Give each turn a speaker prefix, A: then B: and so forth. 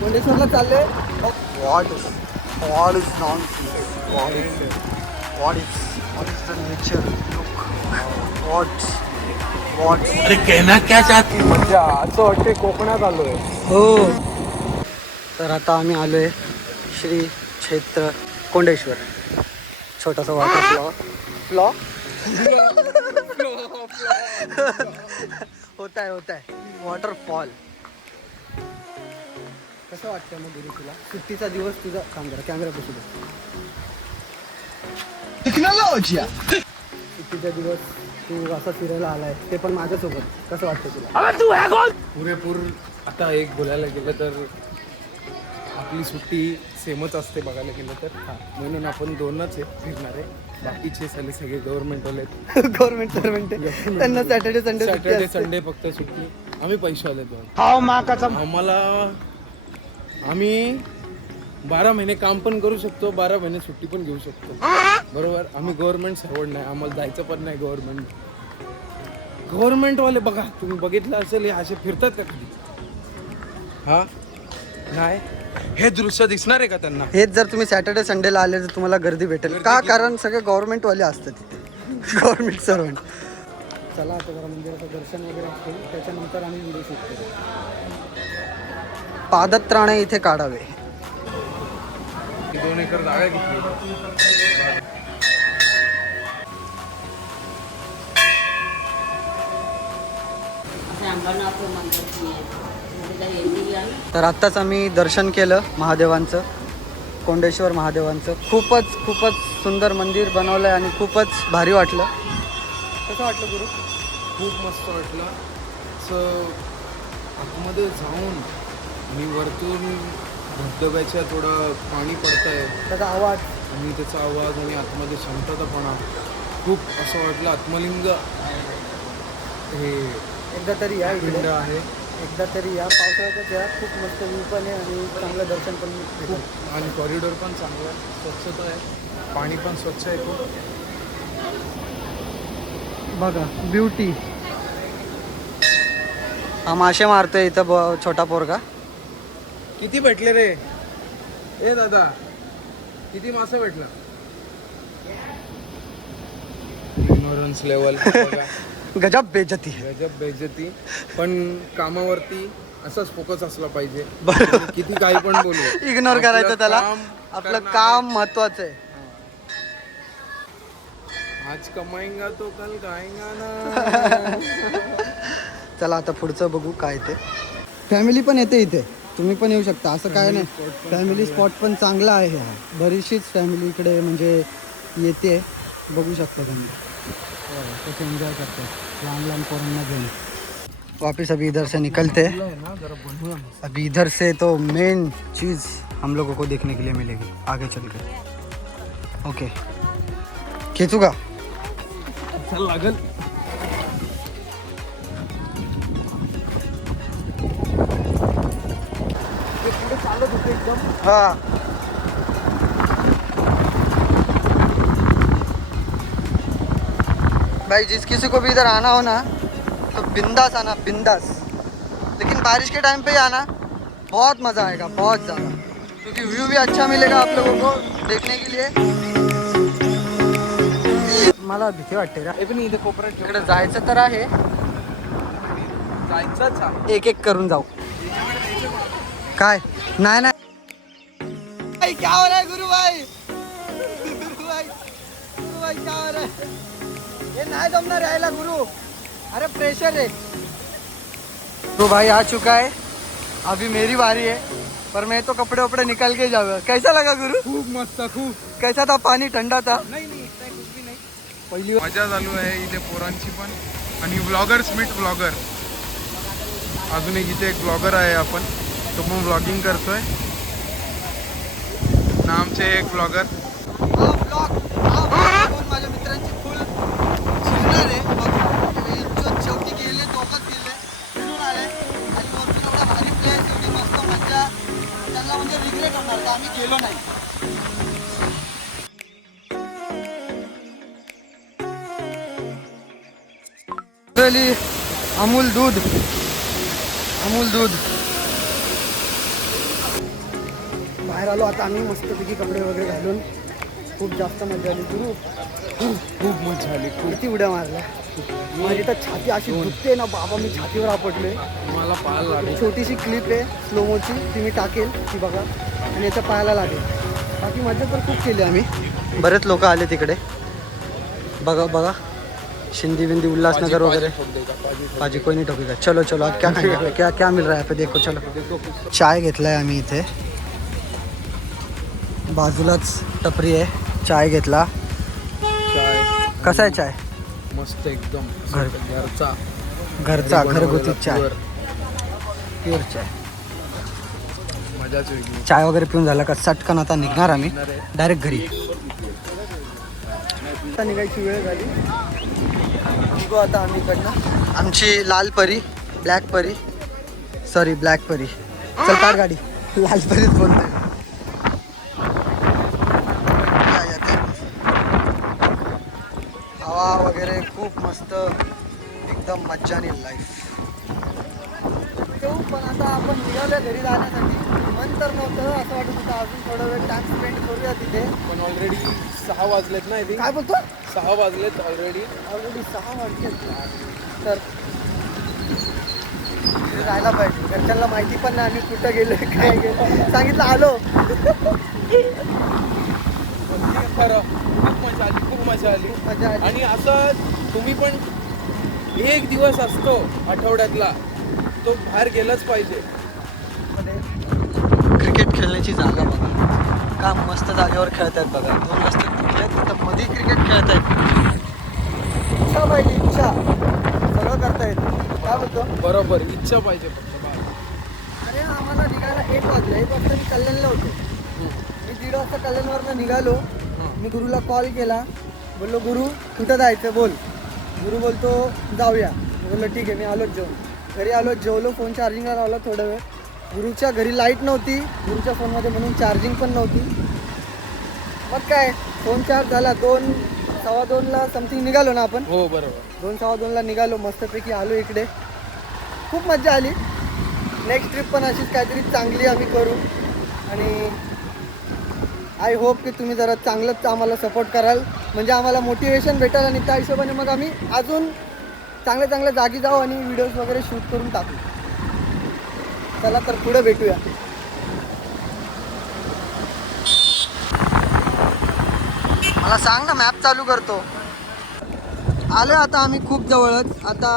A: मुंडेश्वरला चालले. What is what is non what is what is what is the nature look what what
B: अरे कहना क्या चाहते
C: मजा असं वाटते कोकणात आलोय.
A: हो. तर आता आम्ही आलो आहे श्री क्षेत्र कोंडेश्वर. छोटासा वॉटर फ्लॉ फ्लॉ होत आहे होत आहे वॉटरफॉल कसं वाटतं मग गुरु तुला? सुट्टीचा दिवस तुझा काम करा कॅमेरा बसू दे. सुट्टीचा दिवस तू असा फिरायला आलाय ते पण माझ्यासोबत. कसं वाटतं तुला?
C: पुरेपूर आता एक बोलायला गेलं तर आपली सुट्टी सेमच असते बघायला गेलं तर. म्हणून आपण दोनच आहे फिरणारे बाकीचे सगळे सगळे गव्हर्नमेंटवाले
A: गव्हर्नमेंट गव्हर्नमेंट त्यांना सॅटर्डे संडे
C: सॅटर्डे संडे फक्त सुट्टी. आम्ही पैशावाले दोन. आम्हाला आम्ही बारा महिने काम पण करू शकतो बारा महिने सुट्टी पण घेऊ शकतो. बरोबर? आम्ही गव्हर्नमेंट सर्वंट नाही आम्हाला जायचं पण नाही गव्हर्नमेंट गव्हर्नमेंटवाले बघा तुम्ही बघितलं असेल हे असे फिरतात का कधी? हा? नाही? हे दृश्य दिसणार आहे का त्यांना?
A: हेच जर तुम्ही सॅटर्डे संडेला आले तर तुम्हाला गर्दी भेटेल. का? कारण सगळे गव्हर्नमेंट वाले असतात तिथे गव्हर्नमेंट सर्वंट चला आता जरा मंदिराचं दर्शन वगैरे करू त्याच्यानंतर आम्ही व्हिडिओ शूट करू. पादत्राणे इथे काढावे.
C: दोन एकर जागा घेतली.
A: तर आत्ताच आम्ही दर्शन केलं महादेवांचं कोंडेश्वर महादेवांचं. खूपच खूपच सुंदर मंदिर बनवलं आहे आणि खूपच भारी वाटलं. कसं वाटलं गुरु?
C: खूप मस्त वाटलं. असं आतमध्ये जाऊन आणि वरतून धबधब्याच्या थोडं पाणी पडतंय.
A: त्याचा आवाज.
C: आणि त्याचा आवाज आणि आतमध्ये शांततापणा. खूप असं वाटलं आत्मलिंग हे
A: एकदा तरी या
C: पिंड
A: इकडे
C: आहे.
A: एकदा तरी या. पावसाळ्यात या खूप मस्त व्ह्यू पण आहे आणि चांगलं दर्शन पण भेटेल.
C: खूप. आणि कॉरिडॉर पण चांगलं आहे. स्वच्छता आहे. पाणी पण स्वच्छ आहे खूप.
A: बघा ब्युटी हा मासे मारतोय इथं ब- छोटा पोरगा.
C: किती भेटले रे? ए दादा किती मासे भेटलं? इग्नोरन्स लेवल
A: गजब बेजती
C: गजब बेइज्जती. पण कामावरती असाच फोकस असला पाहिजे. किती काही पण बोलू.
A: इग्नोर करायचं त्याला.
C: काम
A: आपलं काम महत्वाचं आहे.
C: आज कमाईंगा तो कल गाएंगा ना.
A: चला आता पुढचं बघू काय ते. फॅमिली पण येते इथे. तुम्ही पण येऊ शकता. असं काय नाही. फॅमिली स्पॉट पण चांगला आहे. हा. बरीचशीच फॅमिली इकडे म्हणजे येते. बघू शकता तुम्ही. हो, एन्जॉय करतात लहान लहान पोरांना घेऊन. वापिस अभी इधर से निकलते. हैं. अभी इधर से तो मेन चीज़ हम लोगों को देखने के लिए मिलेगी. आगे चल कर ओके खींचू का हाँ. भाई जिस किसी को भी इधर आना हो ना तो बिंदास आना बिंदास। लेकिन बारिश के टाइम पे ही आना बहुत मज़ा आएगा बहुत ज़्यादा। क्योंकि व्यू भी अच्छा मिलेगा आप लोगों को देखने के लिए। मला भीती वाटते का
C: पण इथे कोपऱ्यात
A: जायचं तर आहे.
C: जायचंच आहे.
A: एक एक करून जाऊ. काय? नाही नाही. क्या हो रहा है गुरु भाई? गुरु भाई गुरु भाई क्या हो रहा है? ये नाही जमणार राहायला गुरु। अरे प्रेशर है। तो भाई आ चुका है। अभी मेरी बारी है पर मैं तो कपड़े वपड़े निकाल के ही जाऊंगा। कैसा लगा गुरु?
C: खूप मस्त खूप
A: कैसा था? पानी ठंडा था?
C: नाही नाही कुछ भी नाही।
A: पहिली
C: मजा चालू आहे इथे पोरांची पण आणि ब्लॉगर्स मीट ब्लॉगर अजून एक इथे एक ब्लॉगर आहे आपण तो पण ब्लॉगिंग करतोय. ना आमचे एक ब्लॉगर
A: माझ्या मित्रांची फुल चिरणार आहे. बघ, ते इज्जत शेवटी गेले दोघंच गेले फिरून आले. आणि वरतून एवढा भारी प्लेस एवढी मस्त मजा त्यांना म्हणजे रिग्रेट होणार तर आम्ही गेलो नाही. अमूल दूध. अमूल दूध. बाहेर आलो. आता आम्ही मस्तपैकी कपडे वगैरे घालून खूप जास्त मजा आली. गुरु.
C: खूप मजा आली खूप.
A: किती उड्या मारल्या. माझी तर छाती अशी दुखते ना बाबा मी छातीवर आपटले
C: मला पाहायला लागेल.
A: छोटीशी क्लिप आहे स्लोमोची ती मी टाकेल ती बघा. आणि याच्या पायाला लागेल. बाकी मजा तर खूप केली आम्ही. बरेच लोक आले तिकडे. बघा बघा. शिंदी बिंदी उल्हासनगर वगैरे. भाजी कोई नहीं ठोकेगा चलो चलो. क्या खाएंगे क्या क्या मिल रहा है? पे देखो चलो. चाय घेतलाय आम्ही इथे. बाजूलाच टपरी आहे. चाय घेतला.
C: चाय.
A: कसा आहे चाय?
C: मस्त एकदम.
A: घर.
C: घरचा.
A: घरचा
C: घरी
A: घरगुती चाय. प्युअर. चाय.
C: मजाच वेगळी.
A: चाय वगैरे पिऊन झाला का? सटकन आता निघणार आम्ही. डायरेक्ट घरी. आता निघायची वेळ झाली. निघू आता आम्ही इकडनं. आमची लाल परी ब्लॅक परी. सॉरी ब्लॅक परी. चल काढ गाडी. लाल परीच बोलतोय. मस्त एकदम मज्जानी लाईफ पण आता आपण निघालो घरी जाण्यासाठी मन तर नव्हतं असं वाटत होतं अजून थोडा वेळ टाइम स्पेंड करूया तिथे.
C: पण ऑलरेडी सहा वाजलेत ना इथे
A: काय बोलतो?
C: सहा वाजलेत ऑलरेडी
A: ऑलरेडी सहा वाजले तर जायला पाहिजे. घरच्यांना माहिती पण नाही आम्ही कुठं गेलो काय गेलो सांगितलं आलो.
C: खरं खूप मजा आली खूप मजा आली.
A: मजा आली.
C: आणि असं तुम्ही पण एक दिवस असतो आठवड्यातला. तो बाहेर गेलाच पाहिजे.
A: क्रिकेट खेळण्याची जागा बघा. का मस्त जागेवर खेळतायत बघा. दोन रस्ते फुटले तिथं मध्ये क्रिकेट खेळतायत. इच्छा पाहिजे इच्छा. सगळं करता येतं काय बोलतो
C: बरोबर इच्छा पाहिजे फक्त.
A: अरे आम्हाला निघायला एक वाजला. एक वाजता मी कल्याणला होतो. मी दीड वाजता कल्याणवरनं निघालो. मी गुरुला कॉल केला. बोललो गुरु कुठं जायचं? बोल. गुरु बोलतो जाऊया. बोललो ठीक आहे. मी आलोच जेवण घरी आलो जेवलो फोन चार्जिंगला लावला थोडा वेळ. गुरुच्या घरी लाइट नव्हती. गुरुच्या फोनमध्ये म्हणून चार्जिंग पण नव्हती. मग काय फोन चार्ज झाला. दोन सव्वा दोनला समथिंग निघालो ना आपण?
C: हो बरोबर.
A: दोन सव्वा दोनला निघालो मस्तपैकी आलो इकडे. खूप मजा आली. नेक्स्ट ट्रिप पण अशीच काहीतरी चांगली आम्ही करू. आणि आय होप की तुम्ही जरा चांगलंच आम्हाला सपोर्ट कराल. म्हणजे आम्हाला मोटिवेशन भेटेल आणि त्या हिशोबाने मग आम्ही अजून चांगल्या चांगल्या जागी जाऊ आणि व्हिडिओज वगैरे शूट करून टाकू. चला तर पुढे भेटूया. मला सांग ना मॅप चालू करतो. आलो आता आम्ही खूप जवळच. आता